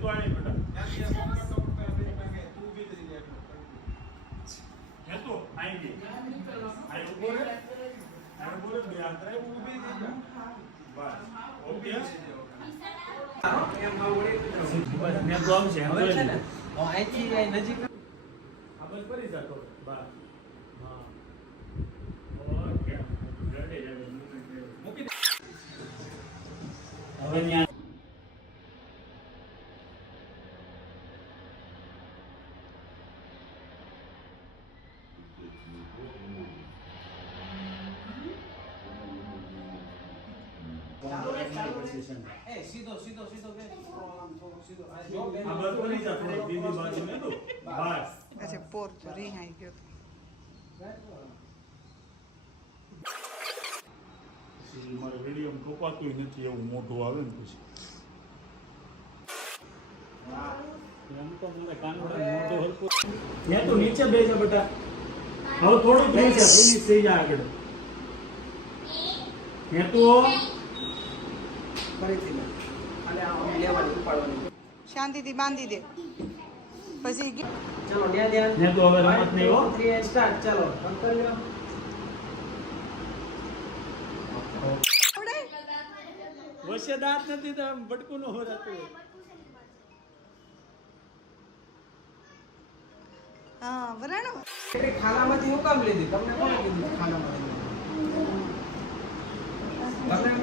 तो आए बेटा है तो आएंगे आए बोले बेहतर है वो भी दे बस ओके मैं तो हम से हम तो અહીંથી નજીક આપણે કરી જાતો બસ હા ઓકે રેડી મૂકી દે હવે ત્યાં સીધો સીધો સીધો બે સીધો આ બસ કરી જા થોડો દીદી બાજુ લે દો બસ અચ્છા પોર તો રીહાઈ ગયો પછી મારે વિડીયો કપાતું નથી એવું મોટું આવે ને પછી એમ તો મને કાનડા મોટો હલકો ત્યાં તો નીચે બેસા બેટા હવે થોડું જ છે ફિનિશ થઈ જાય આગળ ત્યાં તો ફરીથી અને આ લેવાની ઉપાડવાની શાંતિથી બાંધી દે પછી ચાલો ધ્યાન ધ્યાન ત્યાં તો હવે રમત નહીં હો 3 સ્ટાર્ટ ચાલો બંધ કરી લો વચ્ચે દાંત નથી તો આમ ભટકું ન હો જાતું હા વરાણો એટલે ખાનામાંથી હું કામ લીધી તમને કોણે કીધું ખાનામાંથી તમને